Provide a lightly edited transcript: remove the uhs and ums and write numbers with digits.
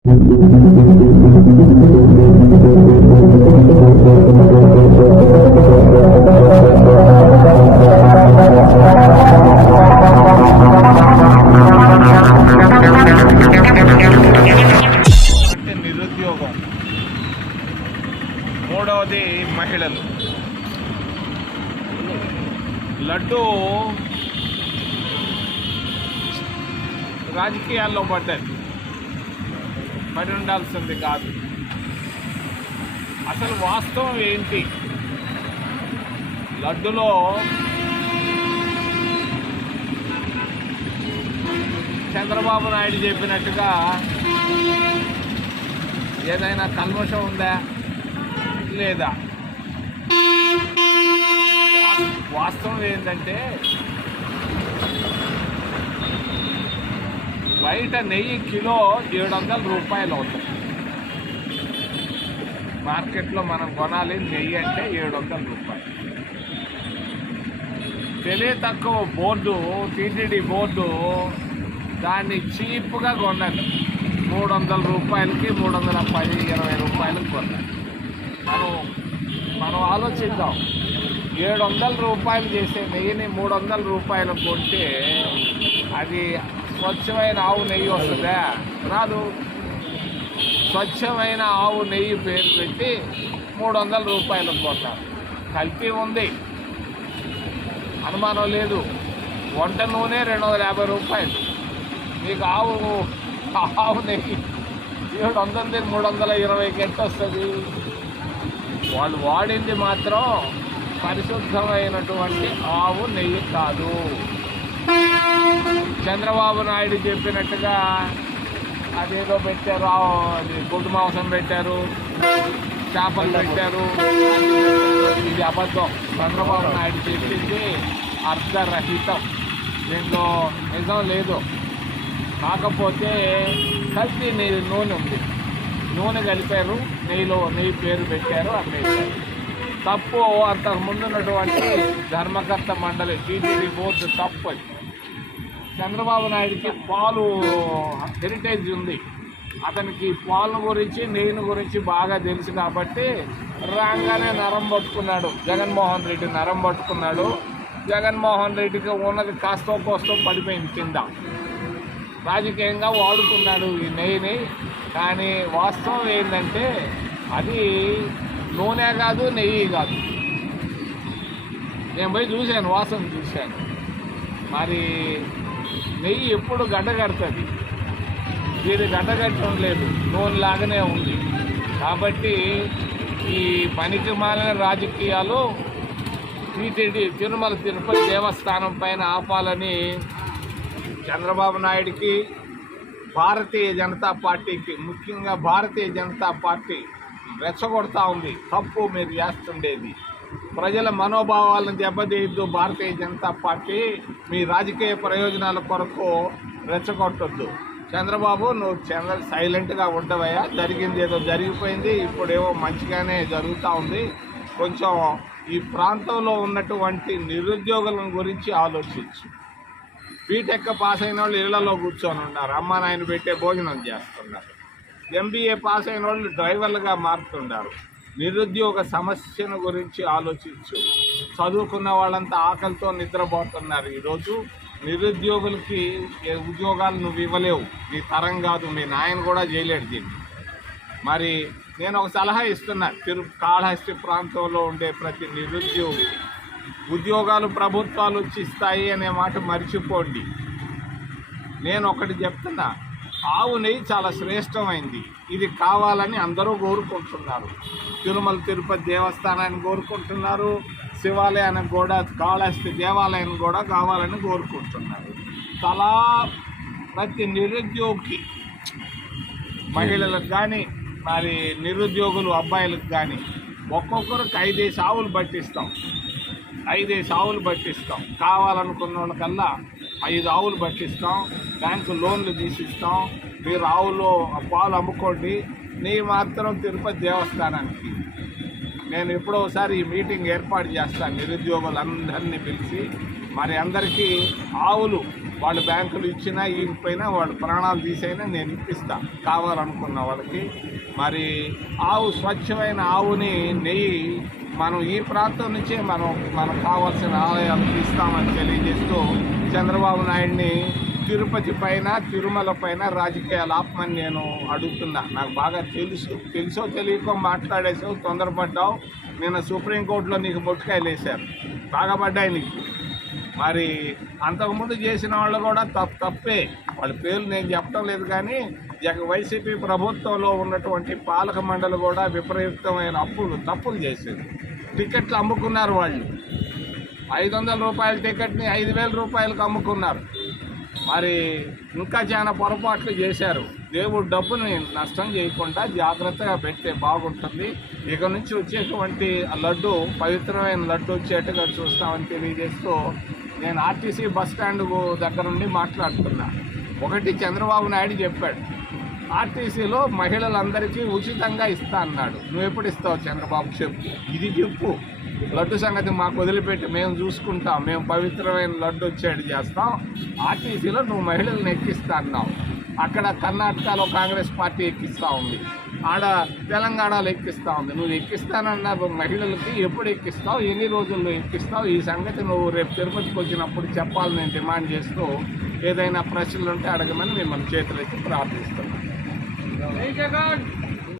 నిరుద్యోగం, మూడవది మహిళలు. లడ్డు రాజకీయాల్లో పడి ఉండాల్సింది కాదు. అసలు వాస్తవం ఏంటి? లడ్డులో చంద్రబాబు నాయుడు చెప్పినట్టుగా ఏదైనా కల్మషం ఉందా లేదా? వాస్తవం ఏంటంటే బయట నెయ్యి కిలో 700 రూపాయలు అవుతుంది. మార్కెట్లో మనం కొనాలి నెయ్యి అంటే 700 రూపాయలు. తెలియ తక్కువ బోర్డు, టీటీడీ బోర్డు దాన్ని చీప్గా కొన్నది. 300 రూపాయలకి 310-20 రూపాయలకు కొన్నది. మనం ఆలోచిద్దాం. 700 రూపాయలు చేసే నెయ్యిని 300 రూపాయలకు కొంటే అది స్వచ్ఛమైన ఆవు నెయ్యి వస్తుందా? రాదు. స్వచ్ఛమైన ఆవు నెయ్యి పేరు పెట్టి 300 రూపాయలకు కొన్నారు. కల్తీ ఉంది, అనుమానం లేదు. వంట నూనె 250 రూపాయలు. మీకు ఆవు నెయ్యి 700 320కి ఎంత వస్తుంది? వాళ్ళు వాడింది మాత్రం పరిశుద్ధమైనటువంటి ఆవు నెయ్యి కాదు. చంద్రబాబు నాయుడు చెప్పినట్టుగా అదేదో పెట్టారు, అది గుడ్డు మాంసం పెట్టారు, చేపలు పెట్టారు. ఇది అబద్ధం. చంద్రబాబు నాయుడు చెప్పింది అర్ధరహితం. దీంట్లో నిజం లేదు. కాకపోతే కల్తీ నూనె ఉంది. నూనె కలిపారు, నెయ్యి పేరు పెట్టారు, అమ్మేశారు. తప్పు అంతకు ముందున్నటువంటి ధర్మకర్త మండలి టీటీడీ బోర్డు తప్పు. అది చంద్రబాబు నాయుడికి పాలు హెరిటేజ్ ఉంది. అతనికి పాలను గురించి నెయ్యిని గురించి బాగా తెలుసు కాబట్టి రాగానే నరం పట్టుకున్నాడు. జగన్మోహన్ రెడ్డి నరం పట్టుకున్నాడు. జగన్మోహన్ రెడ్డికి ఉన్నది కాస్తో కోస్తో పడిపోయింది కింద. రాజకీయంగా వాడుకున్నాడు ఈ నెయ్యిని. కానీ వాస్తవం ఏంటంటే అది నూనె కాదు, నెయ్యి కాదు. నేను పోయి చూశాను, వాసన చూశాను. మరి నెయ్యి ఎప్పుడు గడ్డగడుతుంది, ఇది గడ్డగట్టడం లేదు, నూనె లాగానే ఉంది. కాబట్టి ఈ పనికి మాలిన రాజకీయాలు టీటీడీ తిరుమల తిరుపతి దేవస్థానం పైన ఆపాలని చంద్రబాబు నాయుడికి, భారతీయ జనతా పార్టీకి, ముఖ్యంగా భారతీయ జనతా పార్టీ రెచ్చగొడతా ఉంది. తప్పు మీరు చేస్తుండేది. ప్రజల మనోభావాలను దెబ్బతీయద్దు. భారతీయ జనతా పార్టీ మీ రాజకీయ ప్రయోజనాల కొరకు రెచ్చగొట్టొద్దు. చంద్రబాబు, నువ్వు సైలెంట్గా ఉండవయ్యా. జరిగింది ఏదో జరిగిపోయింది, ఇప్పుడేమో మంచిగానే జరుగుతూ ఉంది. కొంచెం ఈ ప్రాంతంలో ఉన్నటువంటి నిరుద్యోగుల గురించి ఆలోచించు. బీటెక్ పాస్ అయిన వాళ్ళు ఇళ్లలో కూర్చొని ఉన్నారు, అమ్మా నాయన పెట్టే భోజనం చేస్తున్నారు. ఎంబీఏ పాస్ అయిన వాళ్ళు డ్రైవర్లుగా మారుతున్నారు. నిరుద్యోగ సమస్యను గురించి ఆలోచించు. చదువుకున్న వాళ్ళంతా ఆకలితో నిద్రపోతున్నారు. ఈరోజు నిరుద్యోగులకి ఉద్యోగాలు నువ్వు ఇవ్వలేవు. నీ తరం కాదు, మీ నాయన కూడా చేయలేడు దీన్ని. మరి నేను ఒక సలహా ఇస్తున్నా. కాళహస్తి ప్రాంతంలో ఉండే ప్రతి నిరుద్యోగి, ఉద్యోగాలు ప్రభుత్వాలు వచ్చి ఇస్తాయి అనే మాట మర్చిపోండి. నేను ఒకటి చెప్తున్నా, ఆవు నెయ్యి చాలా శ్రేష్టమైంది. ఇది కావాలని అందరూ కోరుకుంటున్నారు. తిరుమల తిరుపతి దేవస్థానాన్ని కోరుకుంటున్నారు, శివాలయానికి కూడా, కాళహస్తి దేవాలయాన్ని కూడా కావాలని కోరుకుంటున్నారు. ప్రతి నిరుద్యోగికి, మహిళలకు కానీ, మరి నిరుద్యోగులు అబ్బాయిలకు కానీ ఒక్కొక్కరికి 5 ఆవులు పట్టిస్తాం. 5 ఆవులు పట్టిస్తాం. కావాలనుకున్న వాళ్ళకల్లా 5 ఆవులు పట్టిస్తాం. బ్యాంకు లోన్లు తీసిస్తాం. మీరు ఆవులు పాలు అమ్ముకోండి. నీ మాత్రం తిరుపతి దేవస్థానానికి. నేను ఎప్పుడో ఒకసారి ఈ మీటింగ్ ఏర్పాటు చేస్తాను, నిరుద్యోగులందరినీ పిలిచి. మరి అందరికీ ఆవులు వాళ్ళు బ్యాంకులు ఇచ్చినా ఇవ్వకపోయినా వాళ్ళు ప్రాణాలు తీసైనా నేను ఇప్పిస్తా కావాలనుకున్న వాళ్ళకి. మరి ఆవు, స్వచ్ఛమైన ఆవుని నెయ్యి మనం ఈ ప్రాంతం నుంచే మనకు కావాల్సిన ఆలయాలకు ఇస్తామని తెలియజేస్తూ చంద్రబాబు నాయుడిని తిరుపతి పైన, తిరుమల పైన రాజకీయాలు ఆపమని నేను అడుగుతున్నా. నాకు బాగా తెలుసో తెలియకో మాట్లాడేసావు, తొందరపడ్డావు. నిన్న సుప్రీంకోర్టులో నీకు బొట్టుకాయలు వేశారు, బాగా పడ్డాయి నీకు. మరి అంతకుముందు చేసిన వాళ్ళు కూడా తప్పే, వాళ్ళ పేర్లు నేను చెప్పడం లేదు. కానీ వైసీపీ ప్రభుత్వంలో ఉన్నటువంటి పాలక మండలి కూడా విపరీతమైన తప్పులు చేసేది. టికెట్లు అమ్ముకున్నారు వాళ్ళు. 500 రూపాయల టికెట్ని 5,000 రూపాయలకు అమ్ముకున్నారు. మరి ఇంకా చాలా పొరపాట్లు చేశారు. దేవుడు డబ్బుని నష్టం చేయకుండా జాగ్రత్తగా పెడితే బాగుంటుంది. ఇక నుంచి వచ్చేటువంటి లడ్డు, పవిత్రమైన లడ్డు వచ్చేట్టుగా చూస్తామని తెలియజేస్తూ నేను ఆర్టీసీ బస్ స్టాండ్ దగ్గర నుండి మాట్లాడుతున్నా. ఒకటి, చంద్రబాబు నాయుడు చెప్పాడు ఆర్టీసీలో మహిళలందరికీ ఉచితంగా ఇస్తా అన్నాడు. నువ్వు ఎప్పుడు ఇస్తావు చంద్రబాబు? చెప్పు, ఇది చెప్పు. లడ్డు సంగతి మాకు వదిలిపెట్టి మేము చూసుకుంటాం, మేము పవిత్రమైన లడ్డు వచ్చేది చేస్తాం. ఆర్టీసీలో నువ్వు మహిళలను ఎక్కిస్తా అన్నావు. అక్కడ కర్ణాటకలో కాంగ్రెస్ పార్టీ ఎక్కిస్తూ ఉంది, ఆడ తెలంగాణలో ఎక్కిస్తూ ఉంది. నువ్వు ఎక్కిస్తానన్న మహిళలకి ఎప్పుడు ఎక్కిస్తావు, ఎన్ని రోజుల్లో ఎక్కిస్తావు? ఈ సంగతి నువ్వు రేపు తిరుపతికి వచ్చినప్పుడు చెప్పాలని నేను డిమాండ్ చేస్తూ, ఏదైనా ప్రశ్నలు ఉంటే అడగమని మిమ్మల్ని చేతులెత్తి ప్రార్థిస్తున్నాను.